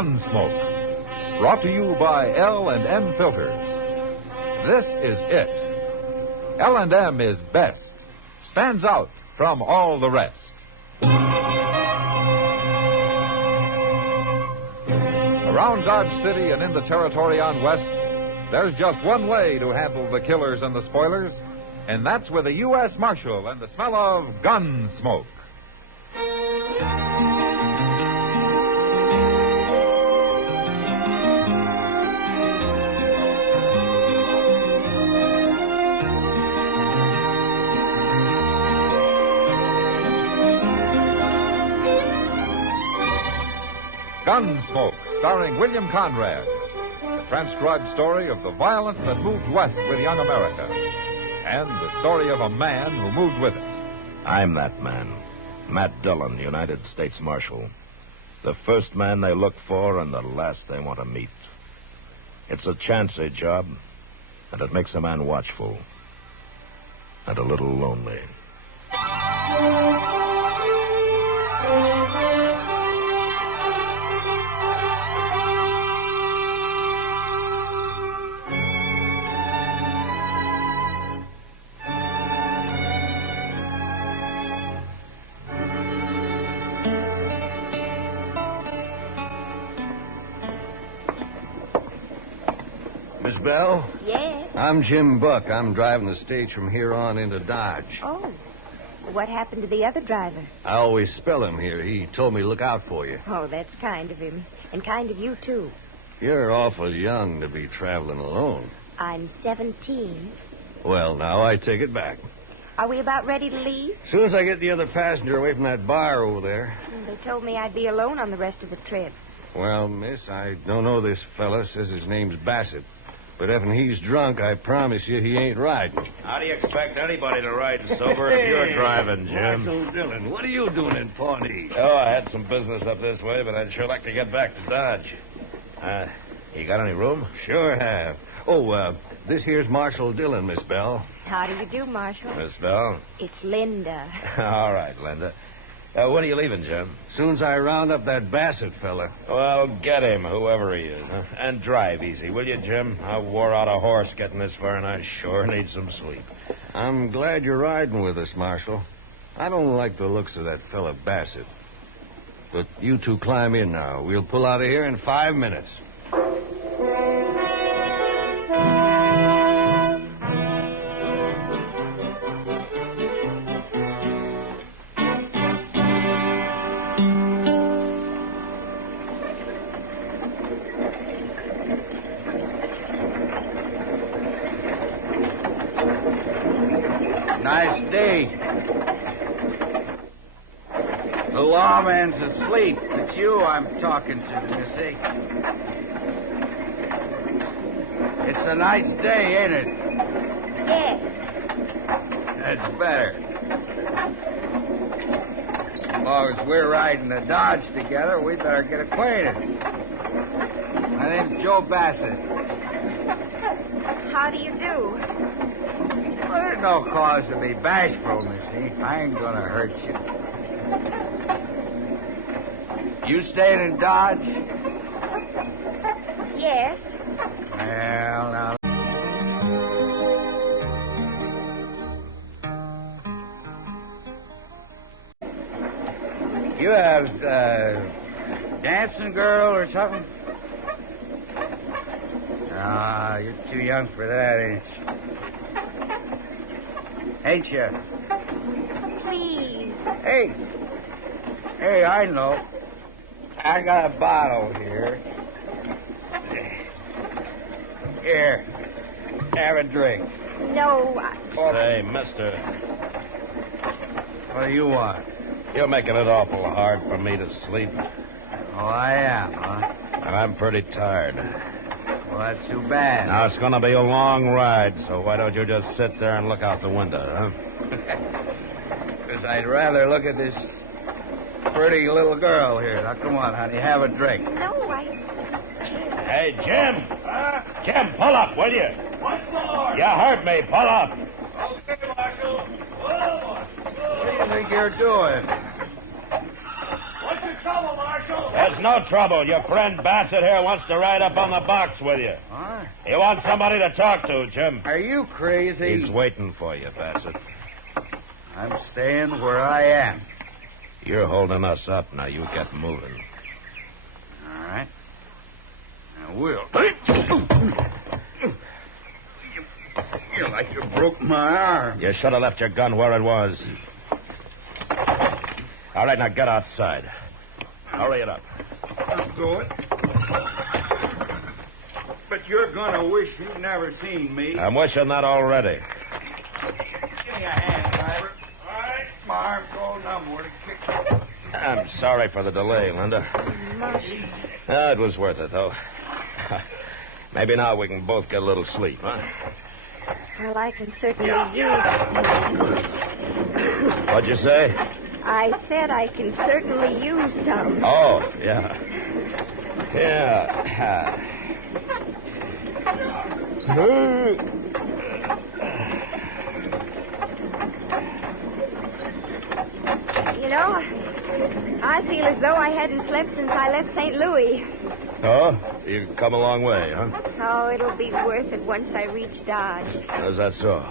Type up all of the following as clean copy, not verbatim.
Gunsmoke. Brought to you by L&M Filters. This is it. L&M is best. Stands out from all the rest. Around Dodge City and in the territory on West, there's just one way to handle the killers and the spoilers, and that's with a U.S. Marshal and the smell of Gunsmoke. Gunsmoke, starring William Conrad. The transcribed story of the violence that moved west with young America. And the story of a man who moved with it. I'm that man. Matt Dillon, United States Marshal. The first man they look for and the last they want to meet. It's a chancy job, and it makes a man watchful. And a little lonely. Miss Bell? Yes. I'm Jim Buck. I'm driving the stage from here on into Dodge. Oh. What happened to the other driver? I always spell him here. He told me to look out for you. Oh, that's kind of him. And kind of you, too. You're awful young to be traveling alone. I'm 17. Well, now I take it back. Are we about ready to leave? As soon as I get the other passenger away from that bar over there. They told me I'd be alone on the rest of the trip. Well, miss, I don't know this fella. Says his name's Bassett. But if he's drunk, I promise you he ain't riding. How do you expect anybody to ride sober if you're driving, Jim? Marshal Dillon, what are you doing in Pawnee? Oh, I had some business up this way, but I'd sure like to get back to Dodge. You got any room? Sure have. Oh, this here's Marshal Dillon, Miss Bell. How do you do, Marshal? Miss Bell? It's Linda. All right, Linda. When are you leaving, Jim? Soon as I round up that Bassett fella. Well, get him, whoever he is. Huh? And drive easy, will you, Jim? I wore out a horse getting this far, and I sure need some sleep. I'm glad you're riding with us, Marshal. I don't like the looks of that fella Bassett. But you two climb in now. We'll pull out of here in 5 minutes. Nice day. The lawman's asleep. It's you I'm talking to, Missy. It's a nice day, ain't it? Yes. That's better. As long as we're riding the Dodge together, we better get acquainted. My name's Joe Bassett. How do you do? Well, there's no cause to be bashful, Missy. I ain't gonna hurt you. You staying in Dodge? Yes. Well, now. You have dancing girl or something? Ah, you're too young for that, ain't you? Please. Hey, I know. I got a bottle here. Here, have a drink. No, Hey, mister, What do you want? you're making it awful hard for me to sleep. Oh, I am, huh? And I'm pretty tired. Well, that's too bad. Now, it's going to be a long ride, so why don't you just sit there and look out the window, huh? Because I'd rather look at this pretty little girl here. Now, come on, honey, have a drink. no, Hey, Jim! Jim, pull up, will you? What for? You heard me. Pull up. Okay, Marshal. What do you think you're doing? What's your trouble, Marshal? There's no trouble. Your friend Bassett here wants to ride up on the box with you. Huh? He wants somebody to talk to, Jim. Are you crazy? He's waiting for you, Bassett. I'm staying where I am. You're holding us up. Now you get moving. All right. I will. You like you broke my arm. You should have left your gun where it was. All right, now get outside. Hurry it up. I'm going. But you're going to wish you'd never seen me. I'm wishing that already. Give me a hand, driver. All right. My arm's all numb where to kick. I'm sorry for the delay, Linda. It was worth it, though. Maybe now we can both get a little sleep, huh? Well, I can certainly use... What'd you say? I said I can certainly use some. Oh, yeah. Yeah. You know, I feel as though I hadn't slept since I left St. Louis. Oh, you've come a long way, huh? Oh, it'll be worth it once I reach Dodge. How's that so?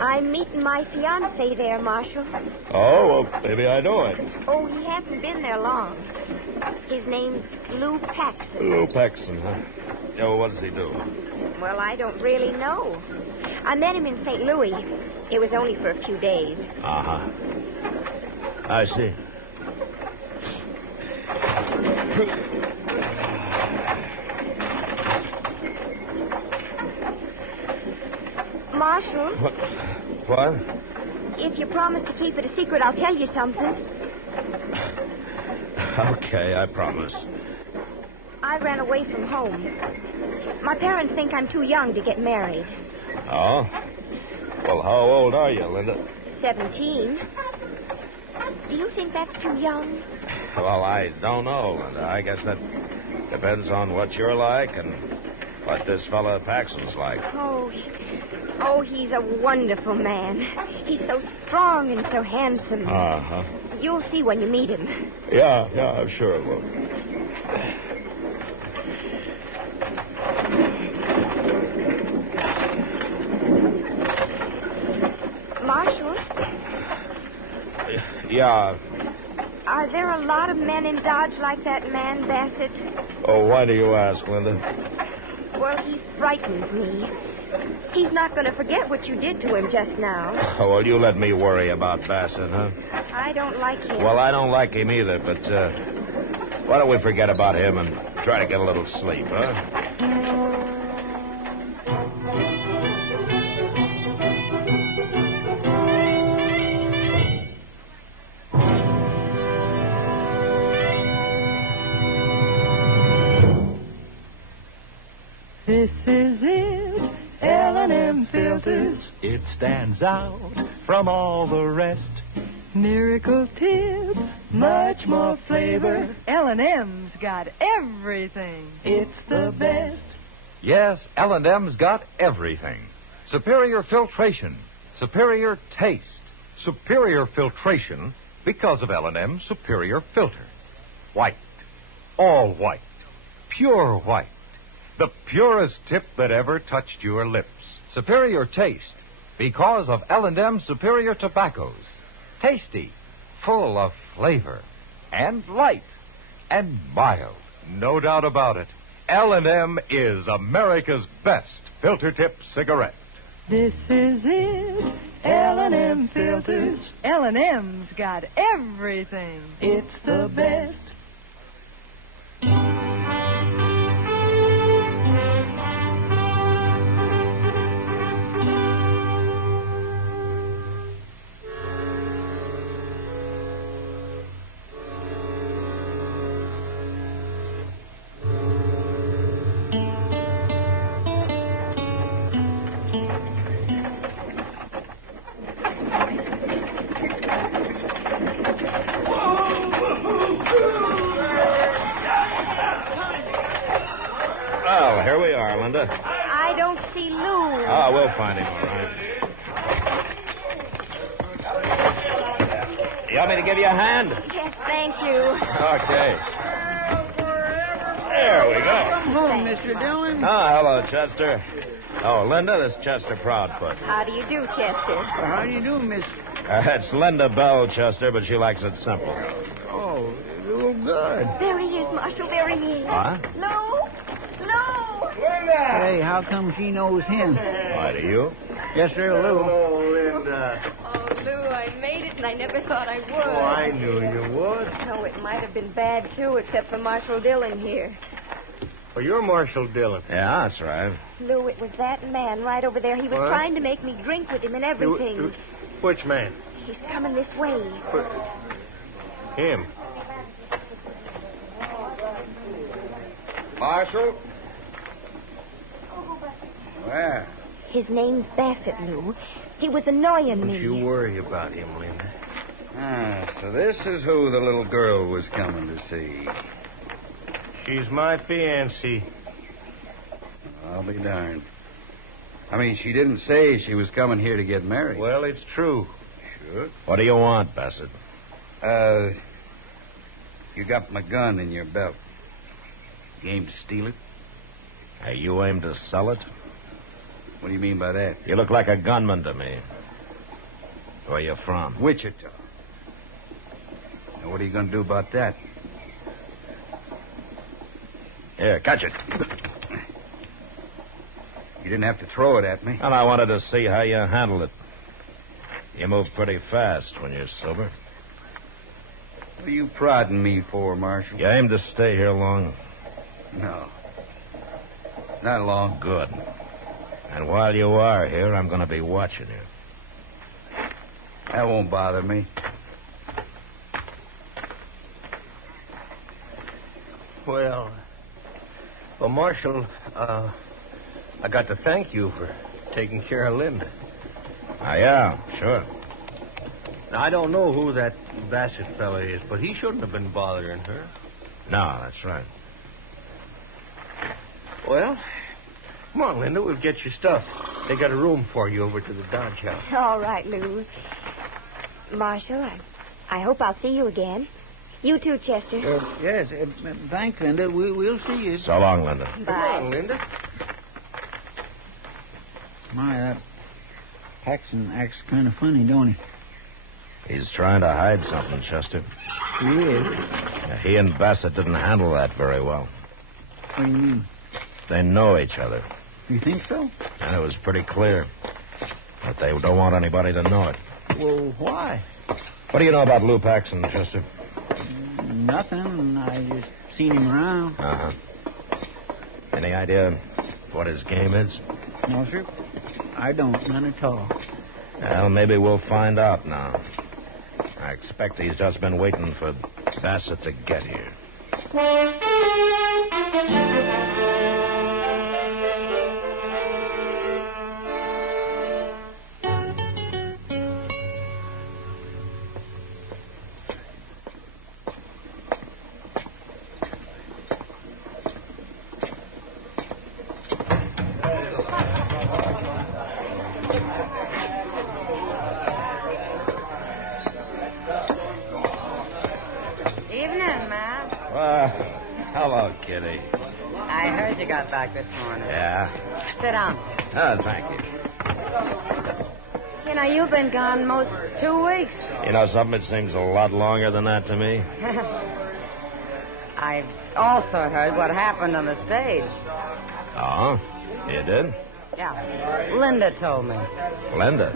I'm meeting my fiancé there, Marshal. Oh, well, maybe I know it. Oh, he hasn't been there long. His name's Lou Paxton. Lou Paxton, huh? Yeah, well, what does he do? Well, I don't really know. I met him in St. Louis. It was only for a few days. Uh-huh. I see. Marshal? What? If you promise to keep it a secret, I'll tell you something. Okay, I promise. I ran away from home. My parents think I'm too young to get married. Oh? Well, how old are you, Linda? 17. Do you think that's too young? Well, I don't know, Linda. I guess that depends on what you're like and what this fella Paxton's like. Oh, he's a wonderful man. He's so strong and so handsome. Uh-huh. You'll see when you meet him. Yeah, I'm sure it will. Marshal? Yeah. Are there a lot of men in Dodge like that man, Bassett? Oh, why do you ask, Linda? Well, he frightens me. He's not going to forget what you did to him just now. Oh, well, you let me worry about Bassett, huh? I don't like him. Well, I don't like him either, but why don't we forget about him and try to get a little sleep, huh? This is it, L&M Filters. It stands out from all the rest. Miracle tip, much more flavor. L&M's got everything. It's the best. Yes, L&M's got everything. Superior filtration, superior taste, superior filtration because of L&M's superior filter. White, all white, pure white. The purest tip that ever touched your lips. Superior taste because of L&M's superior tobaccos. Tasty, full of flavor, and light, and mild. No doubt about it. L&M is America's best filter tip cigarette. This is it, L&M Filters. L&M's got everything. It's the best. Well, here we are, Linda. I don't see Lou. Ah, we'll find him, all right. You want me to give you a hand? Yes, thank you. Okay. There we go. Come home, Mr. Dillon. Oh, hello, Chester. Oh, Linda, this is Chester Proudfoot. How do you do, Chester? How do you do, Miss? It's Linda Bell, Chester, but she likes it simple. Oh, you good. There he is, Marshal. There he is. Huh? Lou! Lou! Hey, how come she knows him? Why, do you? Yes, sir, Lou. Oh, Lou, I made it, and I never thought I would. Oh, I knew you would. Oh, it might have been bad, too, except for Marshal Dillon here. Well, you're Marshal Dillon. Yeah, that's right. Lou, it was that man right over there. He was What? trying to make me drink with him and everything. Which man? He's coming this way. Him. Marshal? Where? His name's Bassett, Lou. He was annoying me. Don't you worry about him, Linda. So this is who the little girl was coming to see. She's my fiancée. I'll be darned. I mean, she didn't say she was coming here to get married. Well, it's true. Sure. What do you want, Bassett? You got my gun in your belt. You aim to steal it? Hey, you aim to sell it? What do you mean by that? You look like a gunman to me. Where you from? Wichita. Now, what are you going to do about that? Here, catch it. You didn't have to throw it at me. And I wanted to see how you handled it. You move pretty fast when you're sober. What are you prodding me for, Marshal? You aim to stay here long? No. Not long. Good. And while you are here, I'm going to be watching you. That won't bother me. Well, Marshal, I got to thank you for taking care of Linda. Yeah, sure. Now, I don't know who that Bassett fella is, but he shouldn't have been bothering her. No, that's right. Well, come on, Linda, we'll get your stuff. They got a room for you over to the Dodge House. All right, Lou. Marshal, I hope I'll see you again. You too, Chester. Yes, thanks, Linda. We'll see you. So long, Linda. Come Bye. on, Linda. My, that Paxton acts kind of funny, don't he? He's trying to hide something, Chester. He is. He and Bassett didn't handle that very well. What do you mean? They know each other. You think so? And it was pretty clear. But they don't want anybody to know it. Well, why? What do you know about Lou Paxton, Chester? Nothing. I just seen him around. Uh-huh. Any idea what his game is? No, sir. I don't. None at all. Well, maybe we'll find out now. I expect he's just been waiting for Bassett to get here. Hello, Kitty. I heard you got back this morning. Yeah? Sit down. Oh, thank you. You know, you've been gone most 2 weeks. You know something? It seems a lot longer than that to me. I've also heard what happened on the stage. Oh? You did? Yeah. Linda told me. Linda?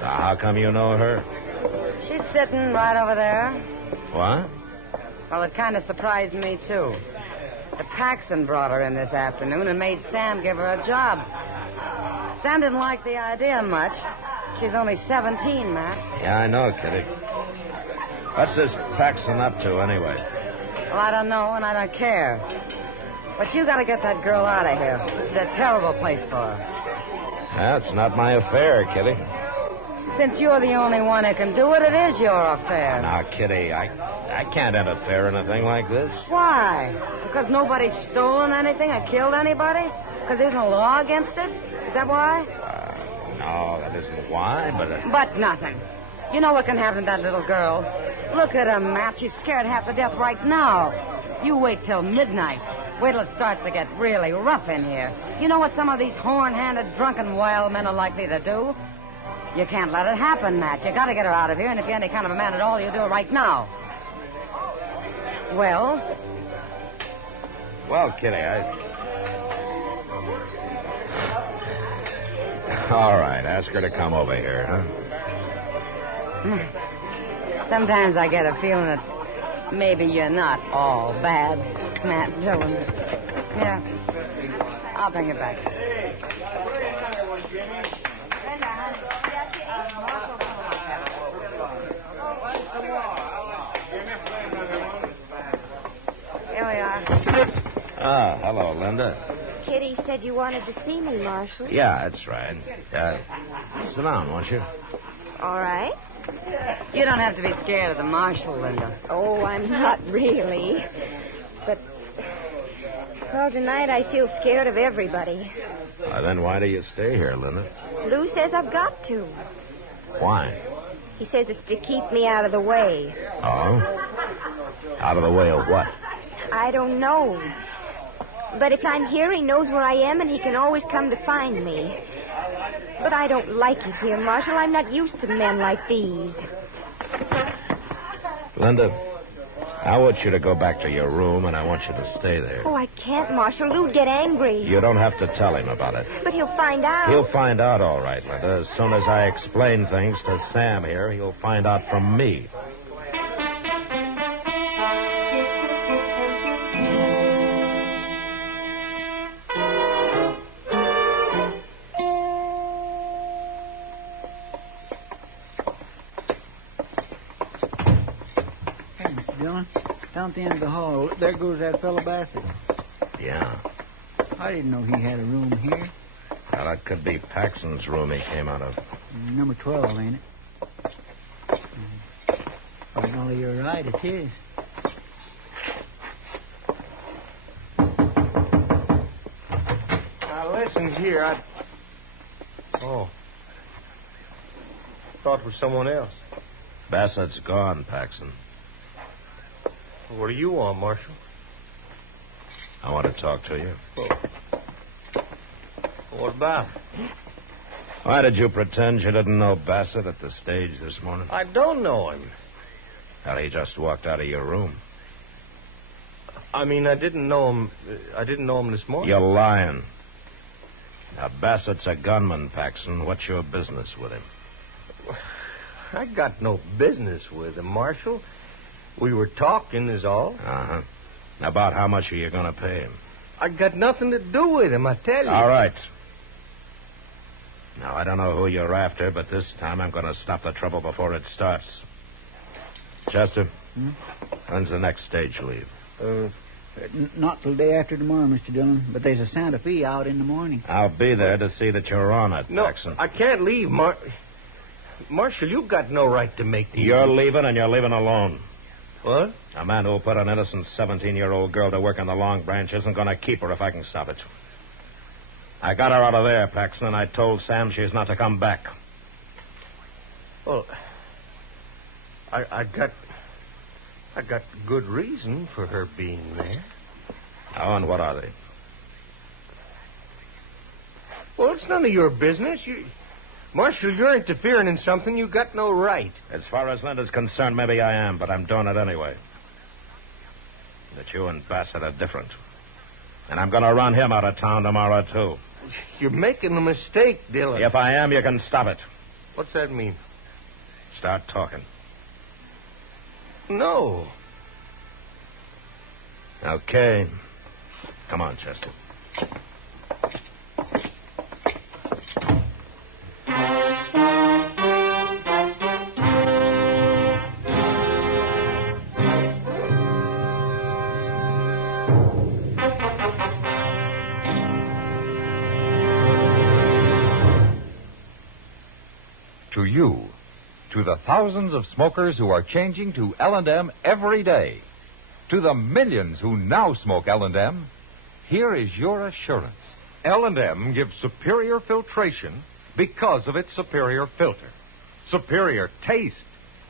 How come you know her? She's sitting right over there. What? Well, it kind of surprised me, too. The Paxton brought her in this afternoon and made Sam give her a job. Sam didn't like the idea much. She's only 17, Matt. Yeah, I know, Kitty. What's this Paxton up to, anyway? Well, I don't know, and I don't care. But you got to get that girl out of here. It's a terrible place for her. Well, it's not my affair, Kitty. Since you're the only one who can do it, it is your affair. Now, Kitty, I can't interfere in a thing like this. Why? Because nobody's stolen anything or killed anybody? Because there isn't a law against it? Is that why? No, that isn't why, but... But nothing. You know what can happen to that little girl. Look at her, Matt. She's scared half to death right now. You wait till midnight. Wait till it starts to get really rough in here. You know what some of these horn-handed, drunken wild men are likely to do? You can't let it happen, Matt. You got to get her out of here, and if you're any kind of a man at all, you do it right now. Well? Well, Kitty, All right, ask her to come over here, huh? Sometimes I get a feeling that maybe you're not all bad, Matt Dillon. Yeah. I'll bring it back. Here we are. Ah, hello, Linda. Kitty said you wanted to see me, Marshal. Yeah, that's right. Sit down, won't you? All right. You don't have to be scared of the marshal, Linda. Oh, I'm not really. But, well, tonight I feel scared of everybody. Then why do you stay here, Linda? Lou says I've got to. Why? He says it's to keep me out of the way. Oh? Out of the way of what? I don't know. But if I'm here, he knows where I am, and he can always come to find me. But I don't like it here, Marshal. I'm not used to men like these. Linda, I want you to go back to your room, and I want you to stay there. Oh, I can't, Marshal. Lou'd get angry. You don't have to tell him about it. But he'll find out. He'll find out all right, Linda. As soon as I explain things to Sam here, he'll find out from me. Dillon, down at the end of the hall, there goes that fellow Bassett. Yeah. I didn't know he had a room here. Well, that could be Paxton's room he came out of. Number 12, ain't it? Well, you're right, it is. Now, listen here, Oh. Thought it was someone else. Bassett's gone, Paxton. What do you want, Marshal? I want to talk to you. What about? Why did you pretend you didn't know Bassett at the stage this morning? I don't know him. Well, he just walked out of your room. I mean, I didn't know him. I didn't know him this morning. You're lying. Now, Bassett's a gunman, Paxton. What's your business with him? I got no business with him, Marshal. We were talking, is all. Uh-huh. About how much are you going to pay him? I got nothing to do with him, I tell you. All right. Now, I don't know who you're after, but this time I'm going to stop the trouble before it starts. Chester, when's the next stage leave? Not till day after tomorrow, Mr. Dillon. But there's a Santa Fe out in the morning. I'll be there to see that you're on it, Paxton. I can't leave, Marshal, you've got no right to make the... You're leaving, and you're leaving alone. What? A man who'll put an innocent 17-year-old girl to work in the Long Branch isn't going to keep her if I can stop it. I got her out of there, Paxton, and I told Sam she's not to come back. Well, I got good reason for her being there. Oh, and what are they? Well, it's none of your business. Marshal, you're interfering in something you got no right. As far as Linda's concerned, maybe I am, but I'm doing it anyway. That you and Bassett are different. And I'm going to run him out of town tomorrow, too. You're making a mistake, Dillon. If I am, you can stop it. What's that mean? Start talking. No. Okay. Come on, Chester. To you, to the thousands of smokers who are changing to L&M every day, to the millions who now smoke L&M, here is your assurance. L&M gives superior filtration because of its superior filter. Superior taste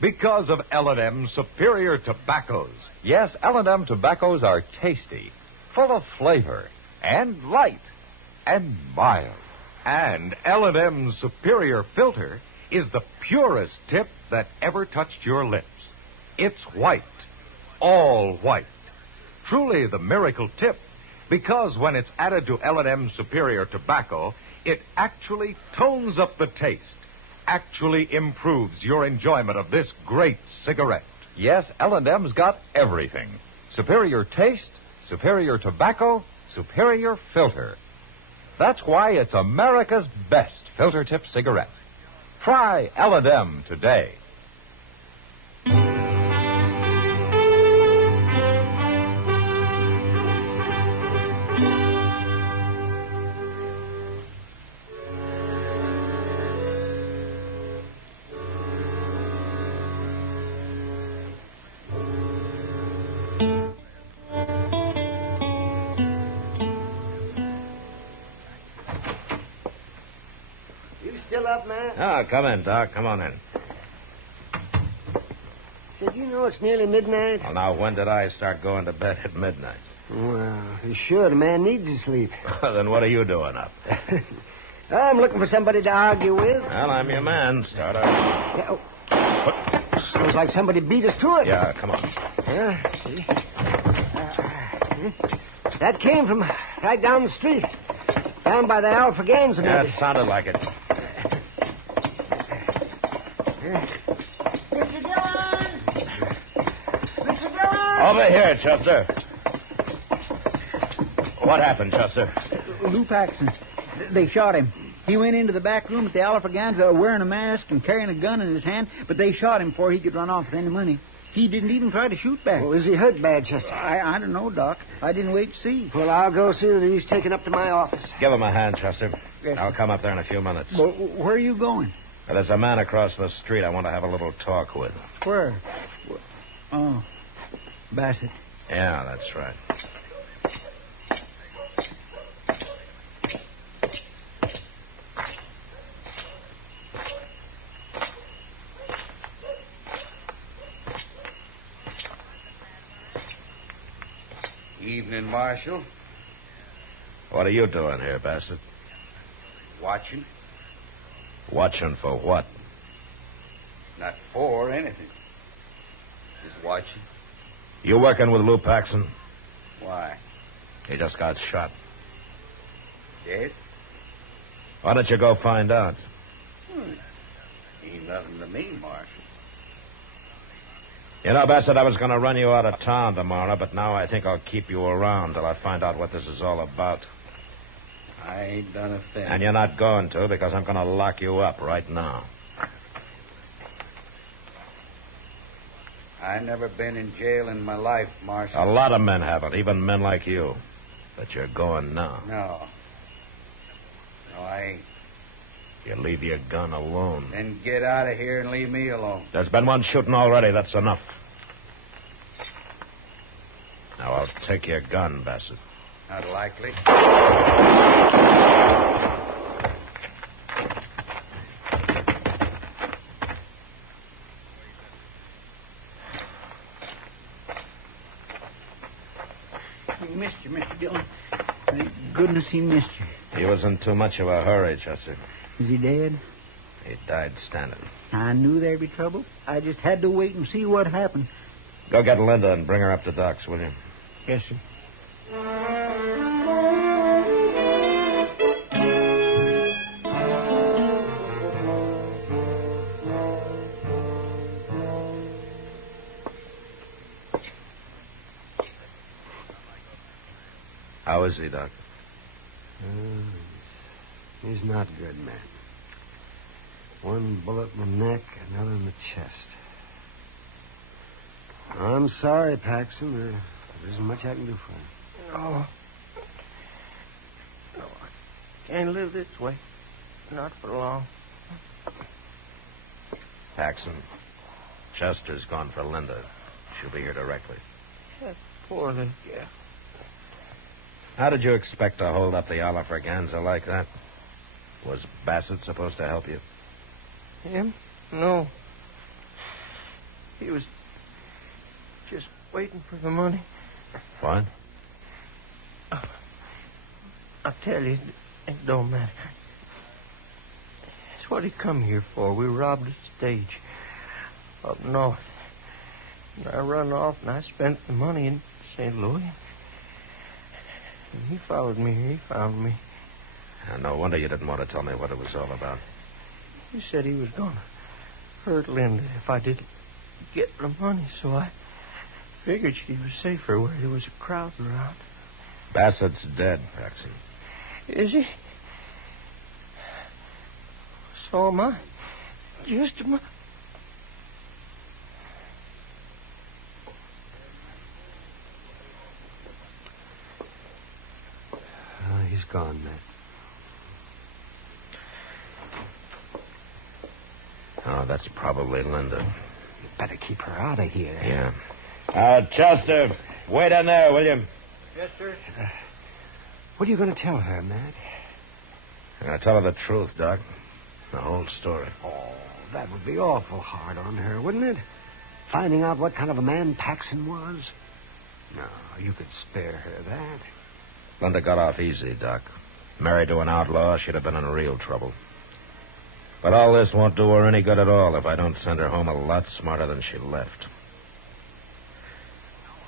because of L&M superior tobaccos. Yes, L&M tobaccos are tasty, full of flavor, and light, and mild. And L&M's Superior Filter is the purest tip that ever touched your lips. It's white, all white. Truly the miracle tip, because when it's added to L&M's Superior Tobacco, it actually tones up the taste, actually improves your enjoyment of this great cigarette. Yes, L&M's got everything. Superior taste, superior tobacco, superior filter. That's why it's America's best filter tip cigarette. Try L&M today. Still up, man? Oh, come in, Doc. Come on in. Said, you know it's nearly midnight? Well, now, when did I start going to bed at midnight? Well, you should. A man needs to sleep. Then what are you doing up? I'm looking for somebody to argue with. Well, I'm your man. Start up. Yeah, sounds like somebody beat us to it. Yeah, come on. Yeah, see? That came from right down the street. Down by the Alfraganza. Yeah, it sounded like it. Mr. Dillon! Mr. Dillon! Over here, Chester. What happened, Chester? Lou Paxton. They shot him. He went into the back room at the Alfraganza wearing a mask and carrying a gun in his hand, but they shot him before he could run off with any money. He didn't even try to shoot back. Well, is he hurt bad, Chester? I don't know, Doc. I didn't wait to see. Well, I'll go see that he's taken up to my office. Give him a hand, Chester. Yes. I'll come up there in a few minutes. Well, where are you going? There's a man across the street I want to have a little talk with. Where? Oh, Bassett. Yeah, that's right. Evening, Marshal. What are you doing here, Bassett? Watching. Watching for what? Not for anything. Just watching. You working with Lou Paxton? Why? He just got shot. Dead? Why don't you go find out? Ain't nothing to me, Marshal. You know, Bassett, I was going to run you out of town tomorrow, but now I think I'll keep you around till I find out what this is all about. I ain't done a thing. And you're not going to, because I'm going to lock you up right now. I never been in jail in my life, Marshal. A lot of men haven't, even men like you. But you're going now. No. No, I ain't. You leave your gun alone. Then get out of here and leave me alone. There's been one shooting already. That's enough. Now, I'll take your gun, Bassett. Not likely. He missed you, Mr. Dillon. Thank goodness he missed you. He was in too much of a hurry, Chester. Is he dead? He died standing. I knew there'd be trouble. I just had to wait and see what happened. Go get Linda and bring her up to Doc's, will you? Yes, sir. How is he, Doc? He's not good, man. One bullet in the neck, another in the chest. I'm sorry, Paxton. There isn't much I can do for you. No. No, I can't live this way. Not for long. Paxton, Chester's gone for Linda. She'll be here directly. That poor little gal. How did you expect to hold up the Alfraganza like that? Was Bassett supposed to help you? Him? No. He was just waiting for the money. What? I tell you, it don't matter. That's what he come here for. We robbed a stage up north. And I run off and I spent the money in St. Louis. And he followed me here. He found me. No wonder you didn't want to tell me what it was all about. He said he was going to hurt Linda if I didn't get the money, so I figured she was safer where there was a crowd around. Bassett's dead, Paxson. Is he? So am I. Just a moment. He's gone, Matt. Oh, that's probably Linda. You better keep her out of here. Yeah. Chester, wait in there, will you? Yes, sir. What are you going to tell her, Matt? I'm going to tell her the truth, Doc. The whole story. Oh, that would be awful hard on her, wouldn't it? Finding out what kind of a man Paxson was? No, you could spare her that. Linda got off easy, Doc. Married to an outlaw, she'd have been in real trouble. But all this won't do her any good at all if I don't send her home a lot smarter than she left.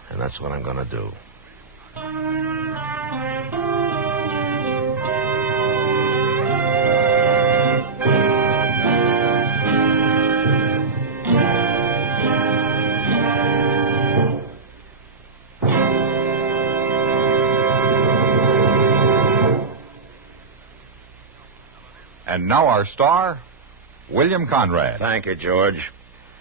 And that's what I'm going to do. And now our star, William Conrad. Thank you, George.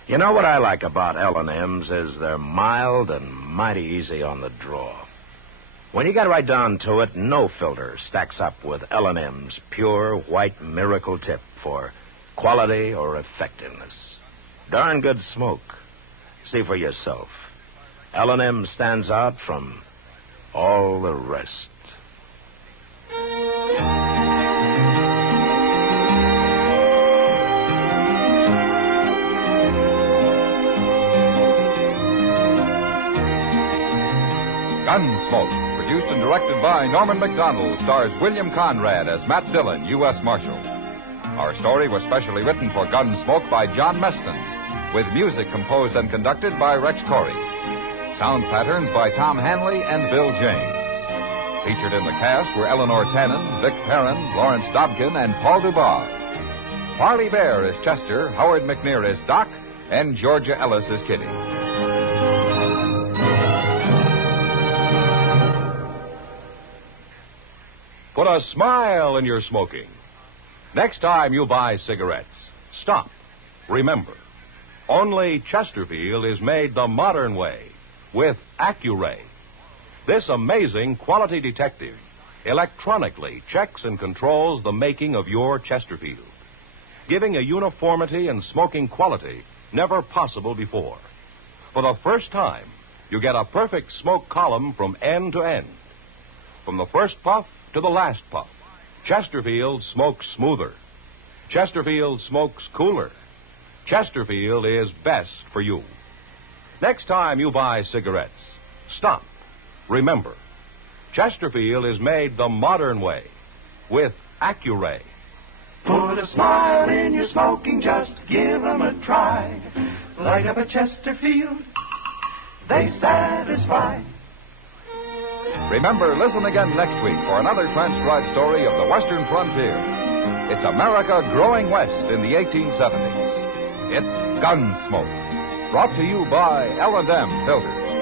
You know what I like about L&M's is they're mild and mighty easy on the draw. When you get right down to it, no filter stacks up with L&M's pure white miracle tip for quality or effectiveness. Darn good smoke. See for yourself. L&M stands out from all the rest. Gunsmoke, produced and directed by Norman MacDonnell, stars William Conrad as Matt Dillon, U.S. Marshal. Our story was specially written for Gunsmoke by John Meston, with music composed and conducted by Rex Corey. Sound patterns by Tom Hanley and Bill James. Featured in the cast were Eleanor Tannen, Vic Perrin, Lawrence Dobkin, and Paul Dubois. Parley Baer is Chester, Howard McNear is Doc, and Georgia Ellis is Kitty. Put a smile in your smoking. Next time you buy cigarettes, stop. Remember, only Chesterfield is made the modern way with Accuray. This amazing quality detective electronically checks and controls the making of your Chesterfield, giving a uniformity and smoking quality never possible before. For the first time, you get a perfect smoke column from end to end. From the first puff to the last puff, Chesterfield smokes smoother. Chesterfield smokes cooler. Chesterfield is best for you. Next time you buy cigarettes, stop. Remember, Chesterfield is made the modern way with Accuray. Put a smile in your smoking, just give 'em a try. Light up a Chesterfield, they satisfy. Remember, listen again next week for another transcribed story of the Western frontier. It's America growing west in the 1870s. It's Gunsmoke, brought to you by L&M Filters.